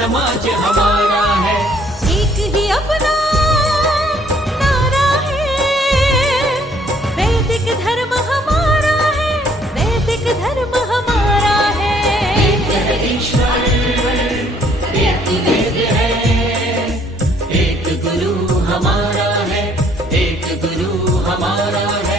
समाज हमारा है। एक ही अपना नारा है, वैदिक धर्म हमारा है, वैदिक धर्म हमारा है। एक है ईश्वर, एक वेद है, एक गुरु हमारा है, एक गुरु हमारा है।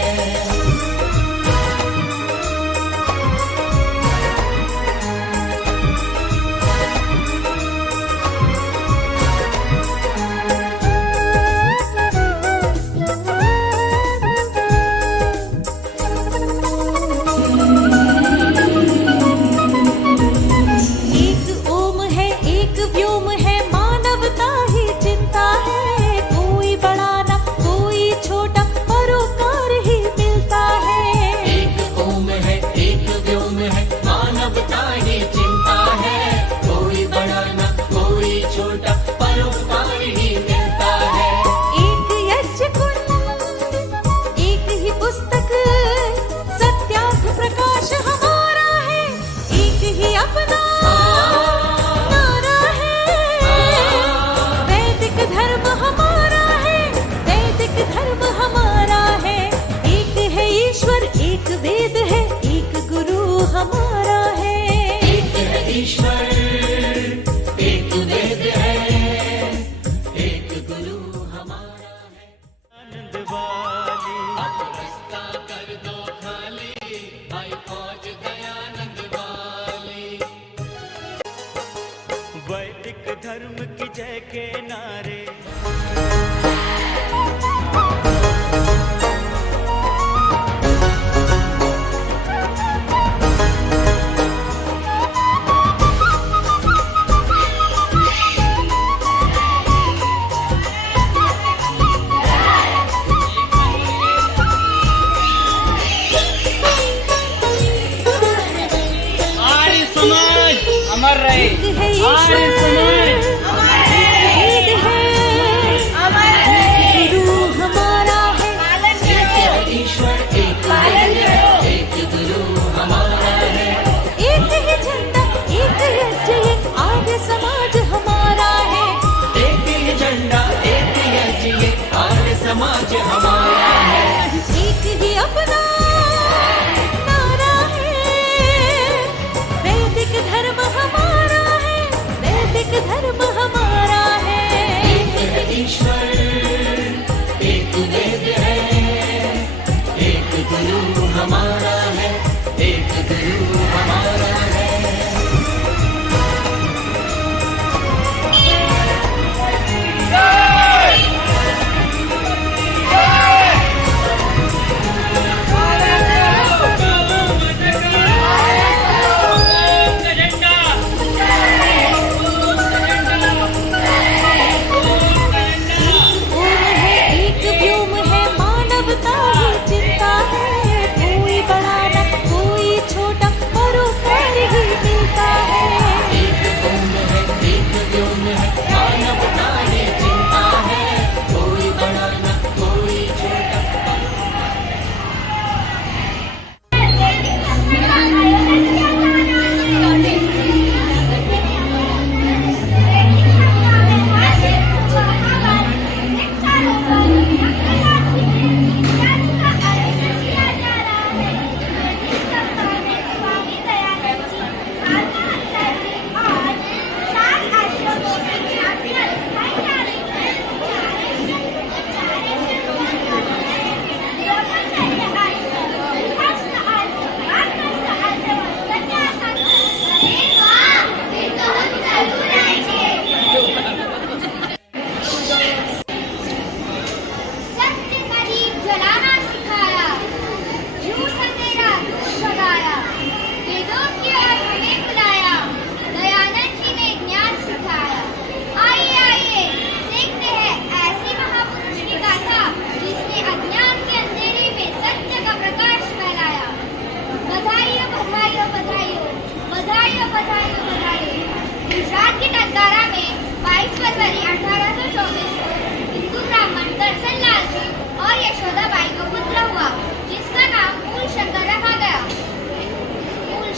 वैदिक धर्म की जय के नारे अमर रहे। आर्य समाज वेद है, गुरु हमारा है। एक ईश्वर, एक वेद है, एक गुरु हमारा है। एक ही झंडा, एक यज्ञ, ये आर्य समाज हमारा है। एक ही झंडा, एक यज्ञ, ये आर्य समाज हमारा है। एक ही अपना नारा है, वैदिक धर्म हमारा है, वैदिक धर्म हमारा है। एक है ईश्वर, एक वेद है, एक गुरु हमारा है, एक गुरु हमारा है।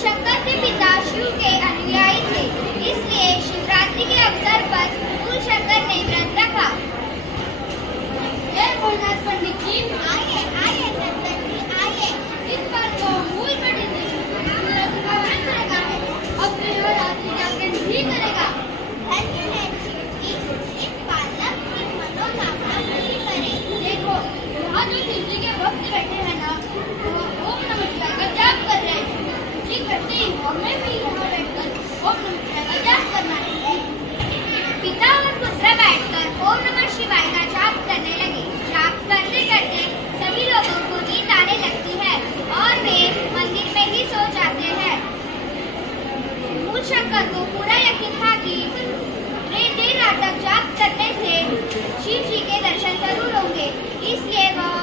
शंकर के पिता शिव के अनुयायी थे, इसलिए शिवरात्रि के शंकर को पूरा यकीन था कि देर रात तक जाप करने से शिव जी के दर्शन जरूर होंगे, इसलिए वह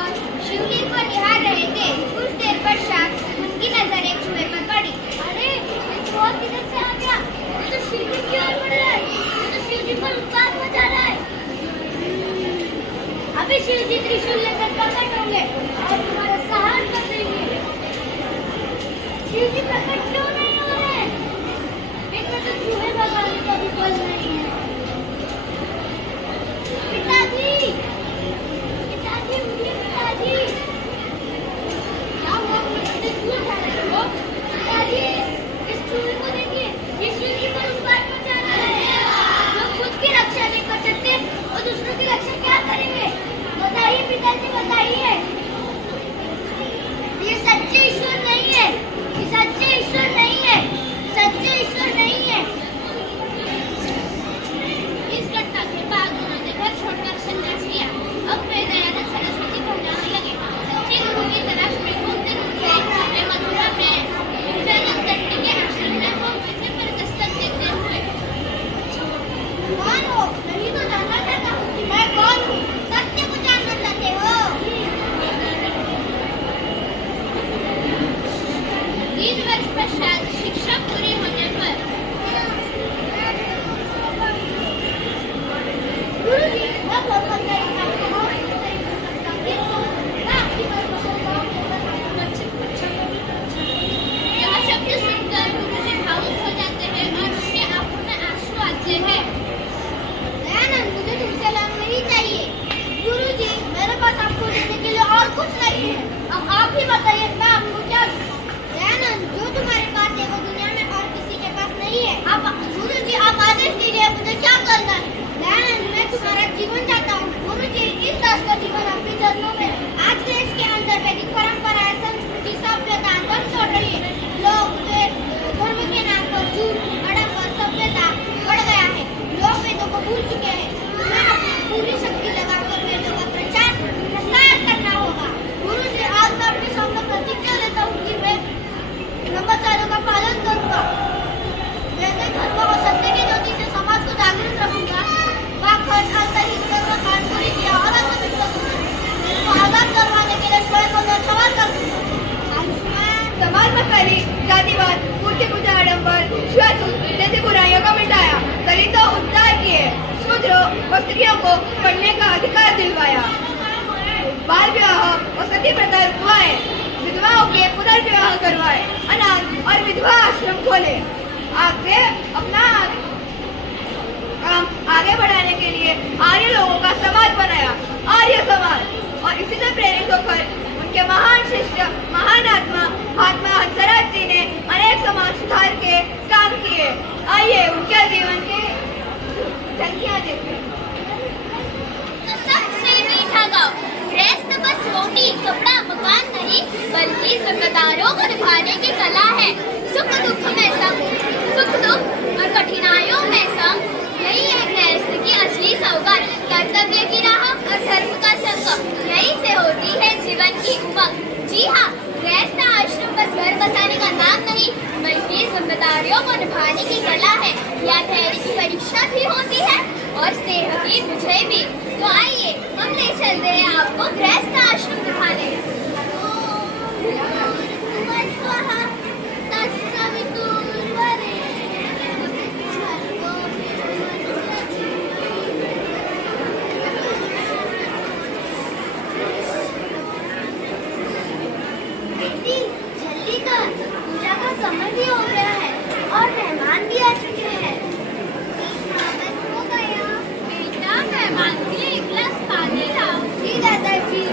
शिवलिंग को निहार रहे थे। कुछ देर पश्चात उनकी नजर एक चूहे पर पड़ी। अरे ये चूहा किधर से आ गया? ये तो शिव जी की ओर बढ़ रहा है, ये तो शिव जी पर उत्पात मचा रहा है। अभी शिव जी त्रिशूल लेकर प्रकट होंगे और तुम्हारा संहार कर देंगे। शिव जी प्रकट क्यों नहीं हो रहे? इनमें तो चूहे भगाने का भी बल नहीं है। पिताजी, पिताजी, उठिए पिताजी। क्या हुआ? मुझे क्यों उठा रहे हो? पिताजी, इस चूहे को देखिए, ये शिव जी पर उत्पात मचा रहा है। जो खुद की रक्षा नहीं कर सकते, वो दूसरों की रक्षा क्या करेंगे? बताइए पिताजी, बताइए। ये सच्चे ईश्वर नहीं है, ये सच्चे ईश्वर नहीं है, सच्चे ईश्वर नहीं है। इस घटना के बाद उन्होंने घर छोड़कर संन्यास लिया। अब वे दयानंद सरस्वती कहलाने लगे। सच्चे गुरु की तलाश में घूमते घूमते वे मथुरा में विजयानंद दत्त के आश्रम में पहुंचे थे, पर दस्तक देते हुए। कौन हो? नहीं तो जानना चाहता हूँ कि मैं कौन हूँ। सत्य को जानना चाहते हो? 3 वर्ष पश्चात शिक्षा पूरी होने पर गुरुजी, मैं बहुत यह शब्द सुनकर गुरुजी भावुक हो जाते हैं और उनके आंखों में आंसू आते हैं। दयानंद, मुझे तुमसे लाभ नहीं चाहिए। गुरुजी, मेरे पास आपको देने के लिए और कुछ नहीं है। अब आप ही बताइए, मैं आपको क्या दूं? दयानंद, जो तुम्हारे पास है वो दुनिया में और किसी के पास नहीं है। आप गुरुजी, आप आदेश दीजिए, मुझे क्या करना है? दयानंद, मैं तुम्हारा जीवन चाहता हूँ। गुरुजी, इस दास का जीवन आपके चरणों में। आज देश के अंदर वैदिक परंपराएं, संस्कृति, सभ्यता बंद छोड़ रही है। लोग धर्म के नाम पर झूठ, आडंबर, सभ्यता बढ़ गया है। लोग वेदों को भूल चुके हैं। तुम्हें अपनी पूरी शक्ति लगाकर वेदों का प्रचार प्रसार करना होगा। गुरुजी, आज मैं अपने सामने प्रतिज्ञा लेता हूँ कि मैं ब्रह्मचार्यों का पालन करूंगा। वैदिक धर्म और सत्य की ज्योति से समाज को जागरूक रखूंगा। पाखंड, अंतहीन, कानपुरी किया और को आजाद करवाने के लिए स्वयं को न्यौछावर कर दूंगा। समाज में फैली जातिवाद, मूर्ति पूजा, आडंबर, छुआछूत जैसी बुराइयों को मिटाया। दलितों उद्धार किए, शूद्रों और स्त्रियों को पढ़ने का अधिकार दिलवाया। बाल विवाह और सती प्रथा रुकवाए, विधवाओं के पुनर्विवाह करवाए, अनाथ और विधवा आश्रम खोले। आगे अपना काम आगे बढ़ाने के लिए आर्य लोगों का समाज बनाया, आर्य समाज। और इसी से प्रेरित होकर उनके महान शिष्य, महान आत्मा महात्मा हंसराज जी ने अनेक समाज सुधार के काम किए। आइए उनके जीवन की झलकियां देखते हैं। सबसे मीठा गाँव। गृहस्थ बस रोटी, कपड़ा, मकान नहीं, बल्कि जिम्मेदारियों को निभाने की कला है। सुख दुख में संग, सुख दुख और कठिनाइयों में संग, यही है गृहस्थ की असली सौगात। कर्तव्य की राह और धर्म का संग, यही से होती है जीवन की उमंग। जी हाँ, गृहस्थ आश्रम बस घर बसाने का नाम नहीं, बल्कि जिम्मेदारियों को निभाने की कला है। यह धैर्य की परीक्षा भी होती है और स्नेह की बुझे भी। तो आइए हम ले चलते हैं आपको गृहस्थ आश्रम दिखाने। जल्दी कर, पूजा का समय भी हो गया है और मेहमान भी आ चुके हैं। हो गया बेटा, मेहमान के लिए एक गिलास पानी लाओ। जी दादाजी।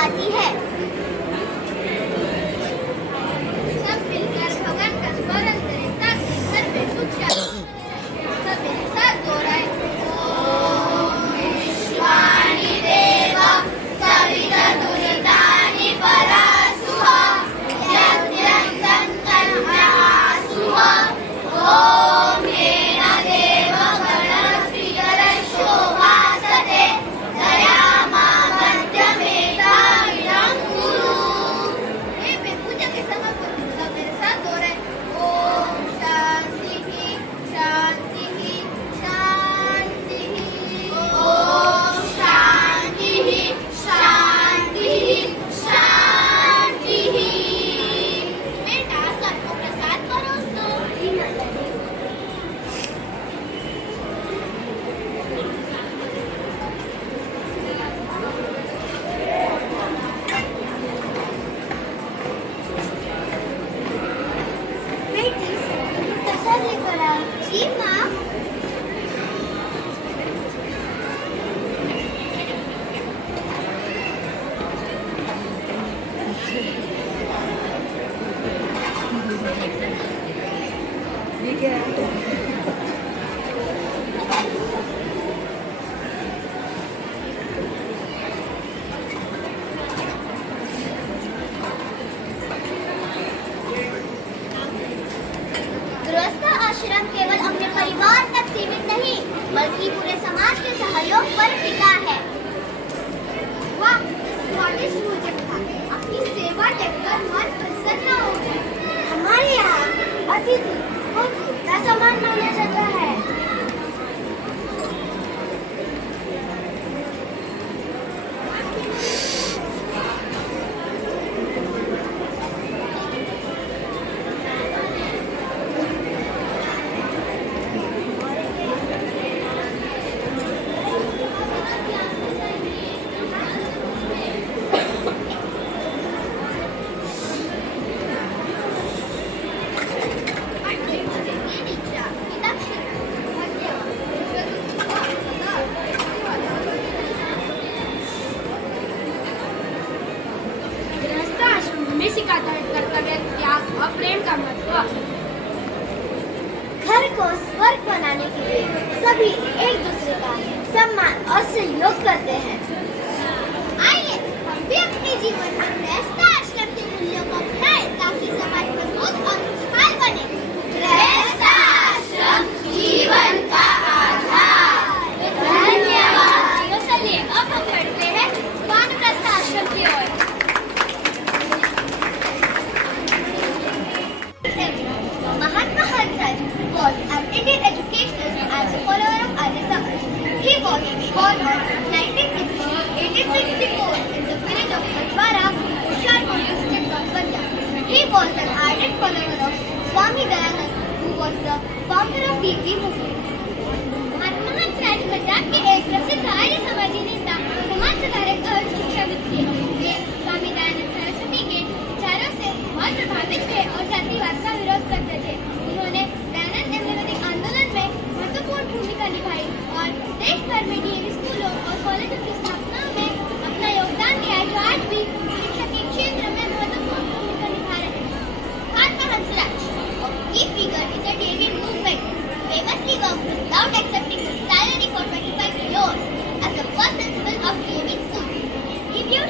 गाती है। सब मिलकर भगवान का स्मरण करें ताकि घर में सुख शांति सब मेरे साथ दोहराए। ओम विश्वानि देवा सविता दुरितानि परासुहा यद्यन्तं तन्महासुहा ओम येन देव गणश्रीधरः शोभासते दयामागध्यमेताविदं कुरु। हे पूजा के समय पर सब मेरे साथ दोहराए। ओम शांति शांति शांति ओम शांति शांति शांति। बेटा सबको प्रसाद परोस दो। बेटी प्रसाद लेकर आओ। जी माँ। गृहस्थ आश्रम केवल अपने परिवार तक सीमित नहीं बल्कि पूरे समाज के सहयोग पर टिका है। वाह, स्वादिष्ट भोजन था। आपकी सेवा देखकर मन प्रसन्न हो गया। हमारे यहाँ अतिथि को कितना सम्मान माना जाता है। गृहस्थ आश्रम हमें सिखाता है कर्तव्य, त्याग और प्रेम का महत्व। घर को स्वर्ग बनाने के लिए सभी एक दूसरे का सम्मान और सहयोग करते हैं। आइए हम भी अपने जीवन में गृहस्थ आश्रम के मूल्यों को अपनाएं ताकि समाज मजबूत और खुशहाल बने। गृहस्थ आश्रम जीवन का आधार। धन्यवाद। तो चलिए अब हम बढ़ते हैं वानप्रस्थ आश्रम की ओर। Mahatma Gandhi was an Indian educationist and a follower of Arya Samaj. He was born on 1864 in the village of Pachwara, Hoshiarpur district of Punjab. He was an ardent follower of Swami Dayanand, who was the founder of DP movement. महात्मा हंसराज पंजाब के एक प्रसिद्ध आर्य समाजी नेता, समाज सुधारक और शिक्षाविद थे। वे स्वामी दयानंद सरस्वती के विचारों से बहुत प्रभावित थे और जातिवाद का विरोध करते थे। उन्होंने दयानंद एम्बेडकर आंदोलन में महत्वपूर्ण भूमिका निभाई और देश भर में डीएवी स्कूलों और कॉलेजों की स्थापना में अपना योगदान दिया, जो आज भी शिक्षा के क्षेत्र में महत्वपूर्ण भूमिका निभा रहे हैं। महात्मा Hansraj, a key figure in the DAV movement, famously worked without accepting salary for 25 years as the first principal of DAV school. He viewed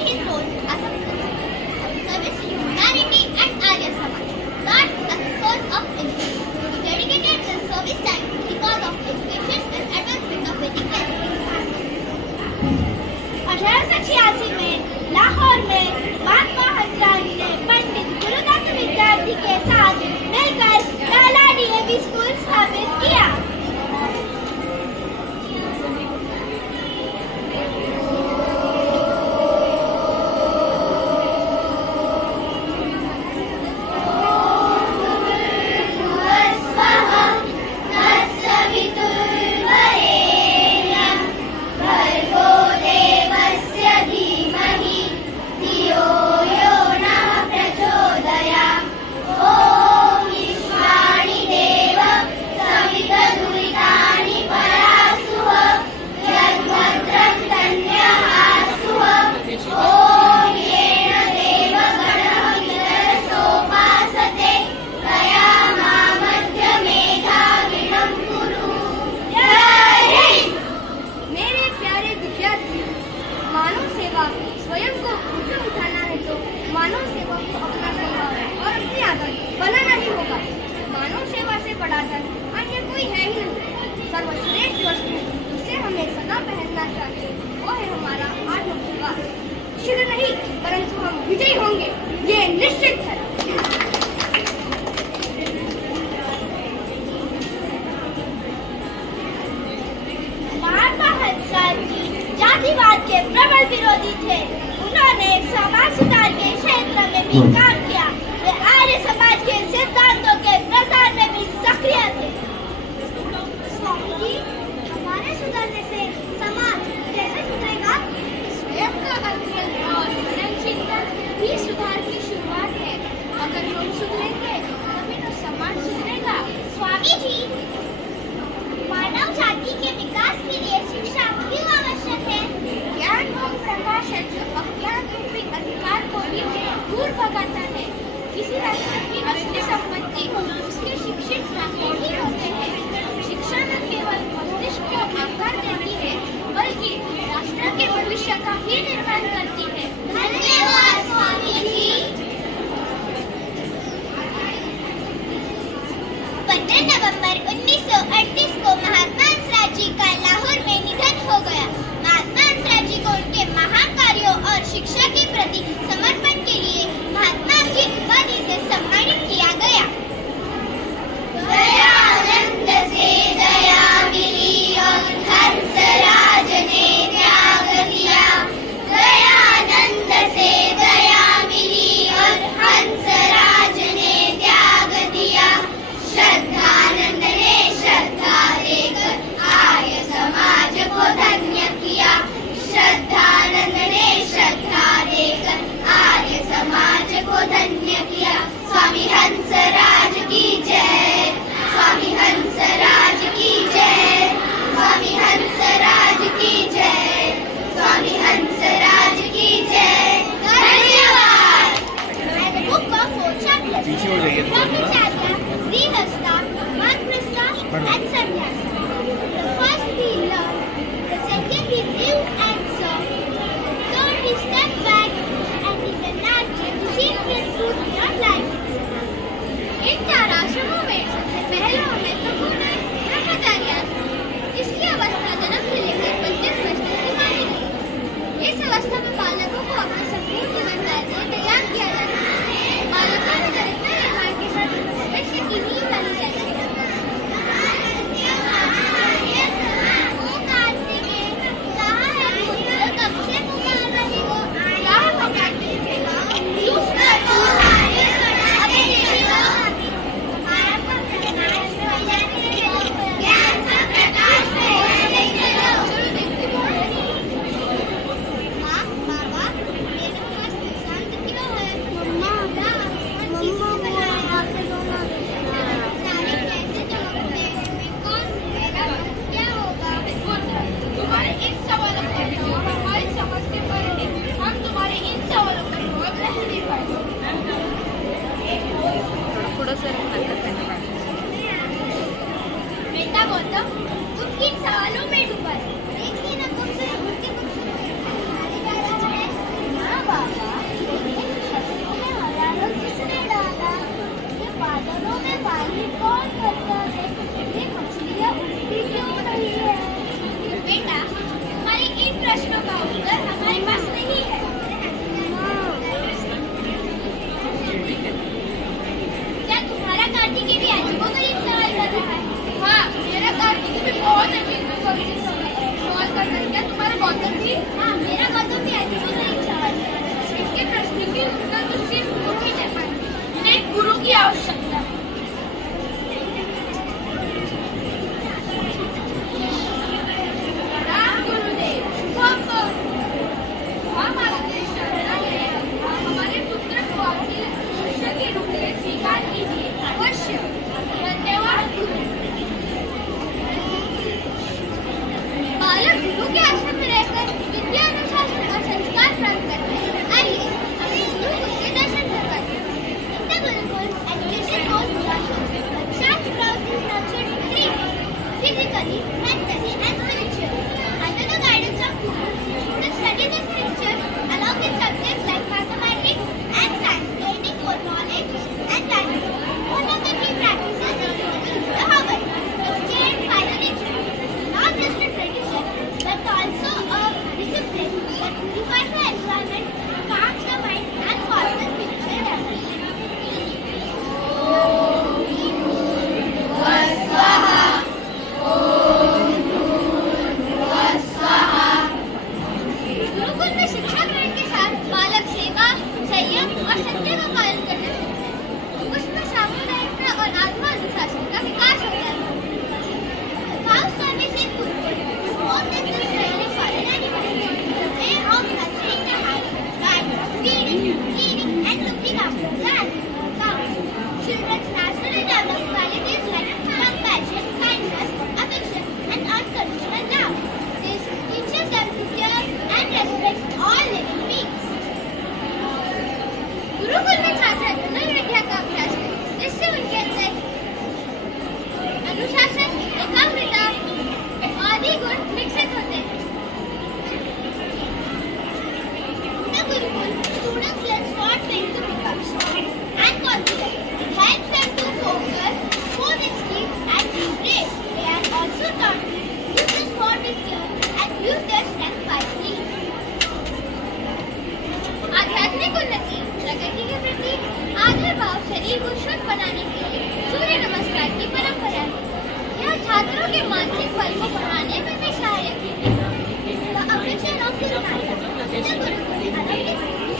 विजयी होंगे, ये निश्चित है। महात्मा हंसराज जी जातिवाद के प्रबल विरोधी थे। उन्होंने समाज सुधार के क्षेत्र में भी काम किया। वे आर्य समाज के सिद्धांतों के प्रसार में भी सक्रिय थे। स्वामी जी, हमारे सुधरने से समाज कैसे सुधरेगा? स्वयं का अध्ययन और चिंतन भी सुधार की शुरुआत है। अगर हम सुधरेंगे तभी तो समाज सुधरेगा। स्वामी जी, मानव जाति के विकास के लिए शिक्षा क्यों आवश्यक है? ज्ञान और प्रकाश जो अज्ञान रूपी अंधकार को भी दूर भगाता है। किसी राष्ट्र की असली संपत्ति उसके शिक्षित नागरिक ही होते हैं। शिक्षा न केवल मस्तिष्क को आकार देती है, बल्कि राष्ट्र के भविष्य का ही निर्माण करती है। धन्यवाद स्वामी जी। 15 नवंबर 1938 को महात्मा हंसराज जी का लाहौर में निधन हो गया। महात्मा हंसराज जी को उनके महान कार्यों और शिक्षा के प्रति समर्पण के लिए महात्मा जी उपाधि से सम्मानित किया गया। आधार भाव शरीर को शुद्ध बनाने के लिए सूर्य नमस्कार की परंपरा है। यह छात्रों के मानसिक बल को बढ़ाने में भी सहायक है। The affection of the Vinaya, the Gurukul and the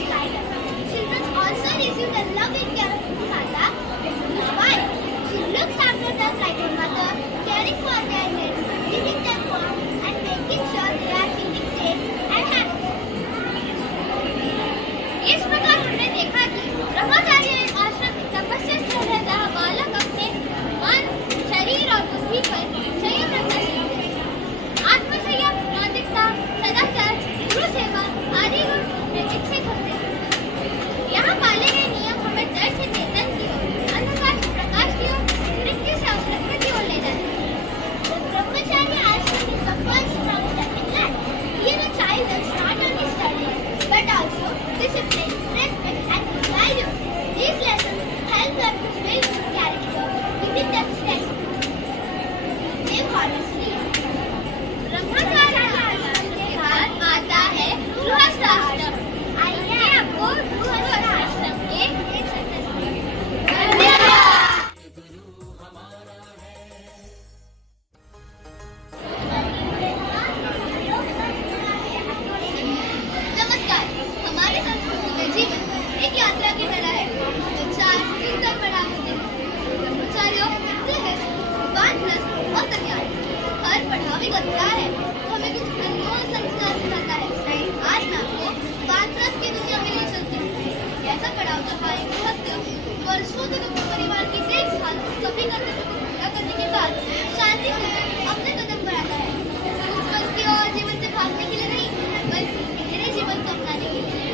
Guider. Children also receive the loving care of the Mata, whose wife. She looks after them like a mother, caring for their needs, giving them warmth, and making sure they are feeling safe and happy. इस प्रकार हमने देखा कि ब्रह्मचार्य आश्रम में तपस्या से रहता बालक अपने मन, शरीर और बुद्धि पर संयम रखना सीखते हैं। आत्मसंयम, नैतिकता, सदाचार, गुरु सेवा आदि गुण में विकसित होते हैं। यहाँ पाले गए नियम हमें डर से चेतन की ओर, अंधकार से प्रकाश की ओर, मृत्यु से अवसर की ओर ले जाते हैं। ब्रह्मचार्य आश्रम is the first strong step in life. Here a child does not only study but also discipline, respect, and values. These lessons help them to build character, giving them strength to live honestly. ब्रह्मचार्य आश्रम के बाद आता है गृहस्थ आश्रम। आइए आपको गृहस्थ आश्रम के एक सदस्य नमस्कार। हमारे संस्कृति में जीवन एक यात्रा की तरह है। इसमें 4 सुंदर पड़ाव होते हैं: ब्रह्मचर्य, गृहस्थ, वानप्रस्थ और कन्या। हर पड़ाव एक अध्याय है, हमें कुछ अनमोल संस्कार सिखाता है। आज मैं आपको वानप्रस्थ की दुनिया में ले चलती हूँ। ऐसा पड़ाव जहाँ एक गृहस्थ वर्षों तक अपने परिवार की देखभाल सभी कर्तव्यों को पूरा करने के बाद शांति से अपने कदम पर आता है। उस पल की और जीवन से भागने के लिए नहीं, बल्कि मेरे जीवन को अपनाने के लिए।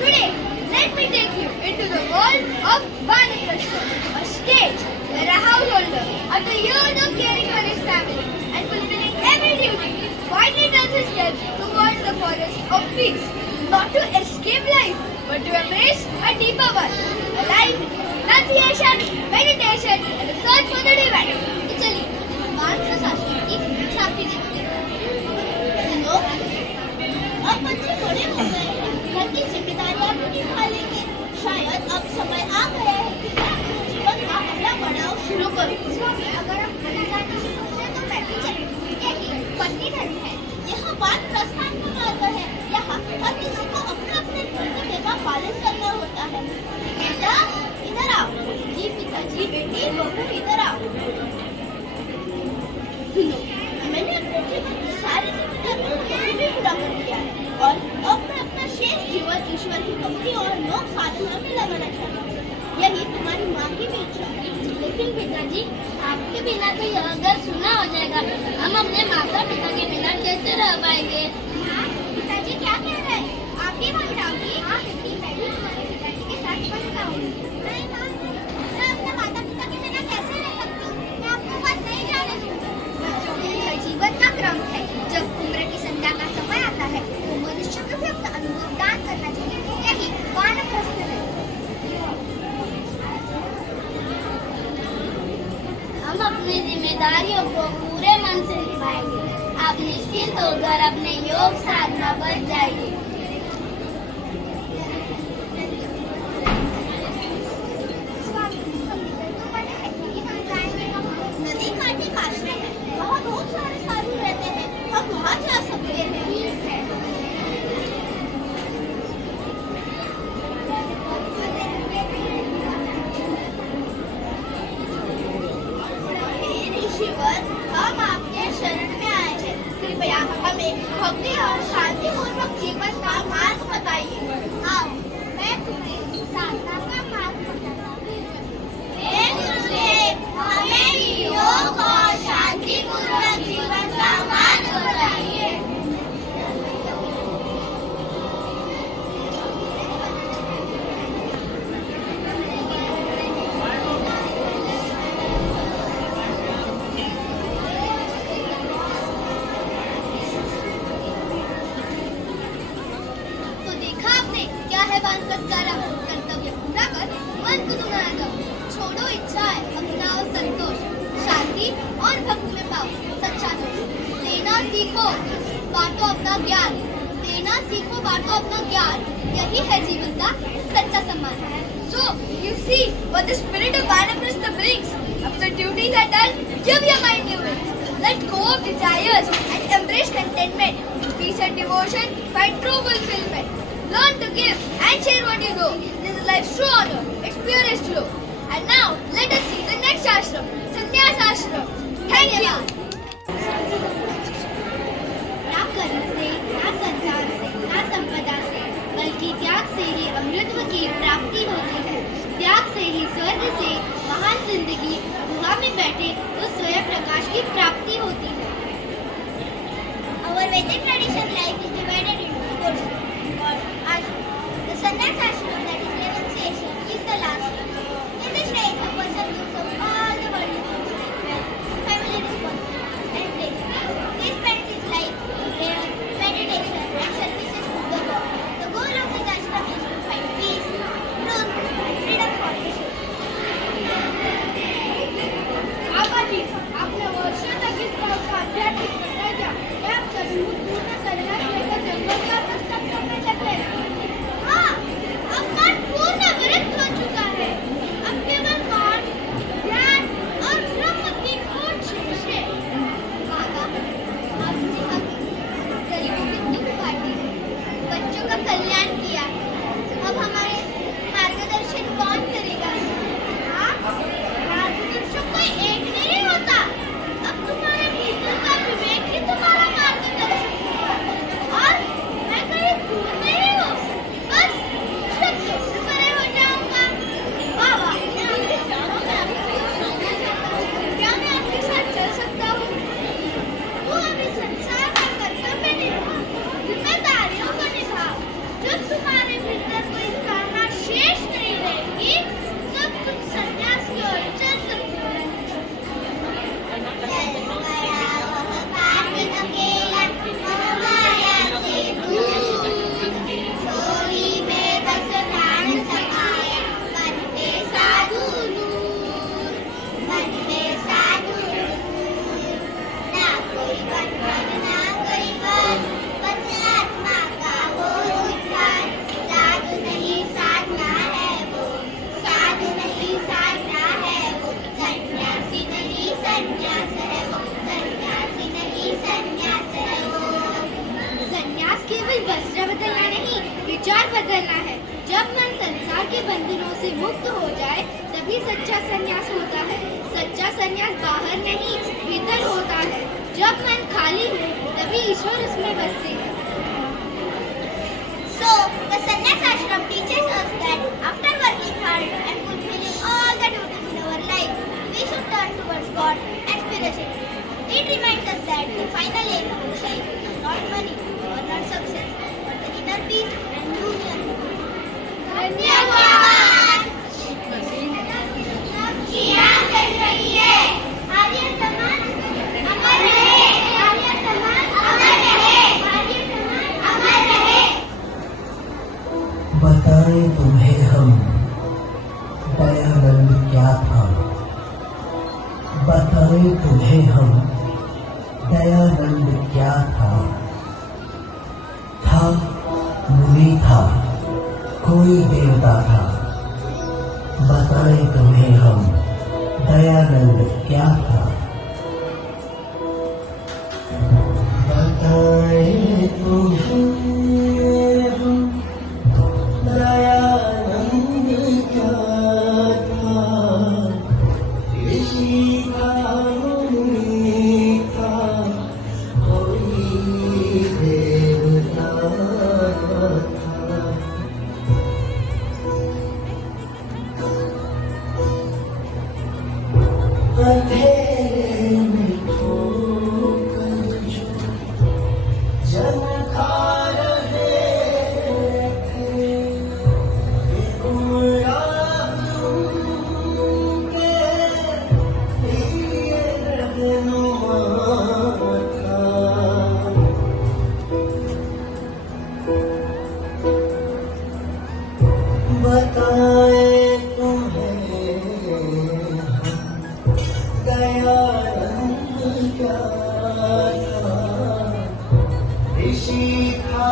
Today, let me take you into the world of Vanaprastha, a stage where a householder, after years of caring for his family and fulfilling every duty, finally turns his steps towards the forest of peace, not to escape life, but to embrace a deeper one, a life, renunciation, meditation, and a search for the divine. तो चलिए, वानप्रस्थ आश्रम की झांकी देखते हैं। Hello, अब बच्चे बड़े हो गए हैं, घर की जिम्मेदारियां भी निभा लेंगे। शायद अब समय आ गया है कि मैं अपने जीवन का अगला पड़ाव शुरू करूं। अगर आप खाना खाने की सोचें तो मैं भी चलूंगी। यही पत्नी धर्म है। यहाँ बात प्रस्थान का मार्ग है। यहाँ हर किसी को अपने अपने कर्तव्य का पालन करना होता है। बेटा इधर आओ। जी पिताजी, बेटी बहू इधर आओ। सुनो, मैंने अपने जीवन की सारी जिम्मेदारियों को भी पूरा कर लिया है और अब मैं अपना शेष जीवन ईश्वर की भक्ति और लोक साधना में लगाना चाहता हूँ। यही तुम्हारी माँ की भी इच्छा है। लेकिन पिताजी, आपके बिना तो यह घर सूना हो जाएगा। हम अपने माता पिता के बिना कैसे रह पाएंगे? पिताजी क्या कह रहे हैं? आप भी बन जाओगी? हाँ बेटी, मैं भी तुम्हारे पिताजी के साथ बन जाऊंगी। नहीं माँ, मैं अपने माता पिता के बिना कैसे रह सकती हूँ? मैं आपको बात नहीं जाने दूंगी। बच्चों के लिए जीवन का क्रम है। जब उम्र की संध्या का समय आता है तो मनुष्य को भी अपना अनुभव दान करना चाहिए। यही वानप्रस्थ है। हम अपनी जिम्मेदारियों को पूरे मन से निभाएंगे। आप निश्चिंत होकर अपने योग साधना पर जाइए। नदी कांठे का आश्रम है। वहाँ बहुत सारे साधु रहते हैं। हम वहाँ जा सकते हैं। ईश्वर, हम आपके शरण में आए हैं। कृपया हमें भक्ति और शांतिपूर्वक जीवन का मार्ग बताइए। आओ, मैं तुम्हें साधना का मार्ग बताता हूँ। हे गुरुदेव, हमें योग और शांतिपूर्वक जीवन का मार्ग बताइए। कर्तव्य पूरा कर मन को सुनाया जाओ। छोड़ो इच्छाएं, अपनाओ संतोष, शांति और भक्ति में पाओ सच्चा दोष। देना सीखो, बांटो अपना ज्ञान, देना सीखो बांटो अपना ज्ञान, यही है जीवन का सच्चा सम्मान। So, you see what the spirit of Vanaprastha brings. After duties are done, give your mind new wings. Let go of desires and embrace contentment. In peace and devotion, find true fulfillment. Learn to give and share what you know. This is life's true honor, its purest glow. And now, let us see the next ashram, Sannyas Ashram. Thank you. ना कर्म से, ना संतान से, ना संपदा से, बल्कि त्याग से ही अमृतत्व की प्राप्ति होती है। त्याग से ही स्वर्ग से महान जिंदगी गुहा में बैठे उस स्वयं प्रकाश की प्राप्ति होती है। Our Vedic tradition life is divided into four called ashram. The sannyas ashram, that is renunciation, is the last one. In this stage, a person gives up all the worldly things like wealth, family responsibilities, and pleasure. He spends his life in prayer, meditation, and services to the God. The goal of this ashram is to find peace, truth, and freedom for his soul. आबादी आपने वर्षों तक इस बात का अध्ययन करता जा कि आप सभी पूर्ण संन्यास लेकर जंगल का प्रस्ताव करने लगे। हाँ, अब मन पूर्ण विरक्त हो चुका है। अब केवल मान, ज्ञान और ब्रह्म की खोज शेष है। माता, आपने गरीबों की दुख बांटी, बच्चों का कल्याण किया। अब हमारे मार्गदर्शन कौन करेगा? हाँ, मार्गदर्शक कोई एक नहीं होता। अब तुम्हारे भीतर का विवेक ही तुम्हारा मार्गदर्शक होगा। और मैं कहीं दूर नहीं हूँ, बस सबसे परे हो जाऊंगा। बाबा, क्या मैं आपके साथ चल सकता हूँ? वो अभी संसार का कर्तव्य निभा, जिम्मेदारियों को निभा। जब तुम्हारे भीतर कोई कामना शेष नहीं रहेगी, तब तुम संन्यास की ओर चल सकते हो। संन्यास केवल वस्त्र बदलना नहीं, विचार बदलना है। जब मन संसार के बंधनों से मुक्त हो जाए, तभी सच्चा संन्यास होता है। सच्चा संन्यास बाहर नहीं, भीतर होता है। जब मन खाली हो, तभी ईश्वर उसमें बसते हैं। So, the sannyas ashram teaches us that after working hard and fulfilling all the duties in our life, we should turn towards God and spirituality. It reminds us that the final aim of life is not money or not success, but the inner peace and union. धन्यवाद। किया चल रही है। आर्य समाज अमर रहे। आर्य समाज अमर रहे। आर्य समाज अमर रहे। बताएं तुम्हें हम दयानंद क्या था। बताएं तुम्हें हम दयानंद क्या था मुनि था, कोई देवता था। बताएं तुम्हें हम दयानंद क्या था। बताएं तुम्हें हम दयानंद क्या था। ऋषि था, मुनि था, कोई देवता था। अंधेरे में ठोकर जो जन खा रहे थे, वे गुमराह उनके लिए रहनुमा था। बताएं तुम्हें दयानंद क्या था। ऋषि था,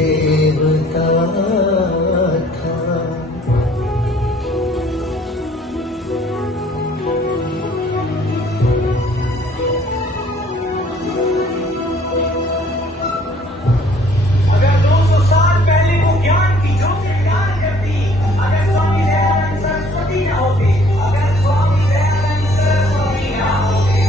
देवता था। अगर 200 साल पहले वो ज्ञान की ज्योति प्रदान करती, अगर स्वामी दयानंद सरस्वती न होते, अगर स्वामी दयानंद सरस्वती न होते,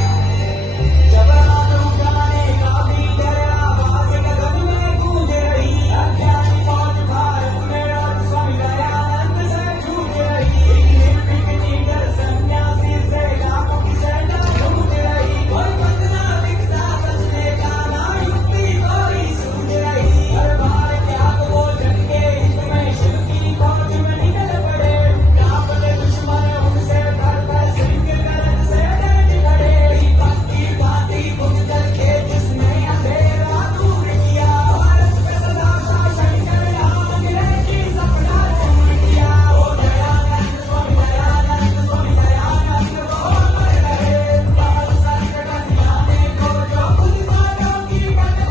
जगन्नाथ उठाने का भी दया बाज गगन में गूंज रही, अज्ञानी फौज भारत में आज स्वामी दयानंद से जूझ रही, एक निर्भीक लीडर सन्यासी से लाखों की सेना ढूंढ रही, और बदला दिखता बचने का ना युक्ति कोई सूझ रही, हर बार क्या वो जंगे इसमें शिव की फौज में निकल पड़े, काफले दुश्मन उनसे घर पर सिंह गरज से डट खड़े, भक्ति भांति बुझ करके जिसने अंधेरा दूर किया, भारत पे सदा शासन कर अंग्रेजी सपना चूर किया, ओ दयानंद स्वामी दयानंद स्वामी दयानंद बोल रहे, बाल संकट आने को जो बुद्धिमानों की मदद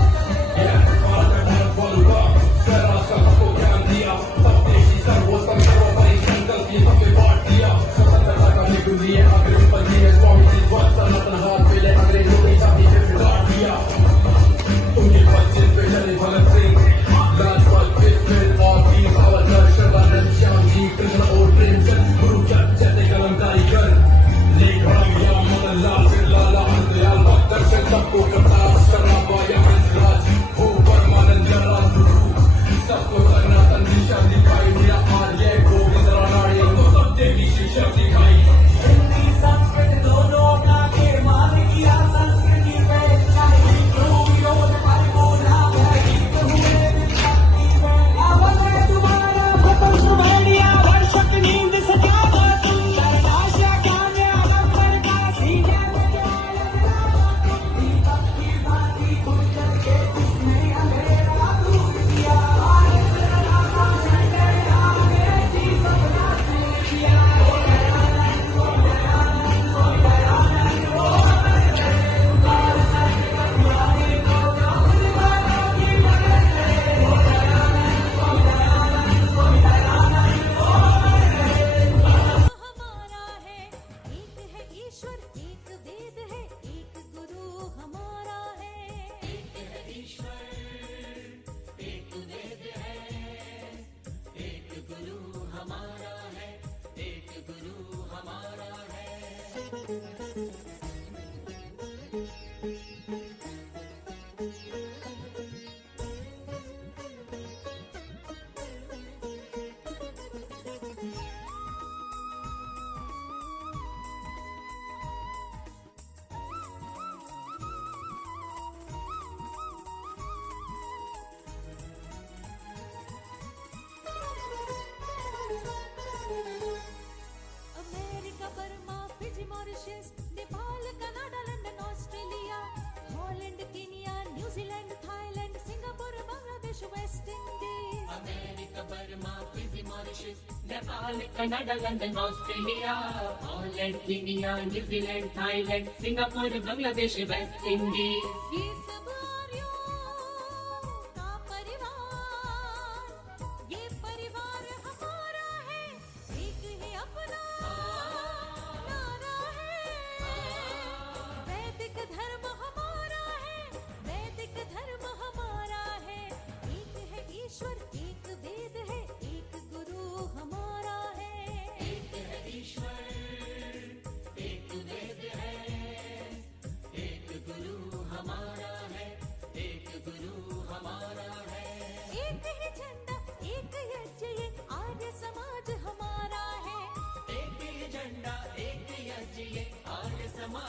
हिंदी संस्कृत दोनों अपना के मान किया, संस्कृति पे नहीं विरोध पर बोला गीत हुए विपत्ति में, आवाज़ तुम्हारा खत्म भेड़िया वर्षक नींद सजावा तुम, आशा कामयाब पर का सीने में भक्ति भांति खुद करके जिसने अंधेरा दूर किया, भारत लगा शंकर अंग्रेजी सपना चूर किया, ओ दयानंद स्वामी दयानंद स्वामी दयानंद बोल रहे, बाल संकट आने को जो बुद्धिमानों की मदद करे, ओ दयानंद स्वामी दयानंद स्वामी दयानंद बोल रहे। हमारा है, एक है ईश्वर, एक वेद है, एक गुरु हमारा है। एक है ईश्वर, एक वेद है, एक गुरु हमारा है, एक गुरु हमारा है। America, Burma, Fiji, Mauritius, Nepal, Canada, London, Australia, Holland, Kenya, New Zealand, Thailand, Singapore, Bangladesh, West Indies. America, Burma, Fiji, Mauritius, Nepal, Canada, London, Australia, Holland, Kenya, New Zealand, Thailand, Singapore, Bangladesh, West Indies. ये सब आर्यों का परिवार, ये परिवार हमारा है, एक ही अपना नारा है। वैदिक धर्म हमारा है, वैदिक धर्म हमारा है, एक है ईश्वर, एक वेद है, एक गुरु हमारा है। एक है ईश्वर, एक वेद है, एक गुरु हमारा है, एक गुरु हमारा है। एक ही झंडा, एक यज्ञ, ये आर्य समाज हमारा है। एक ही झंडा, एक यज्ञ, ये आर्य समाज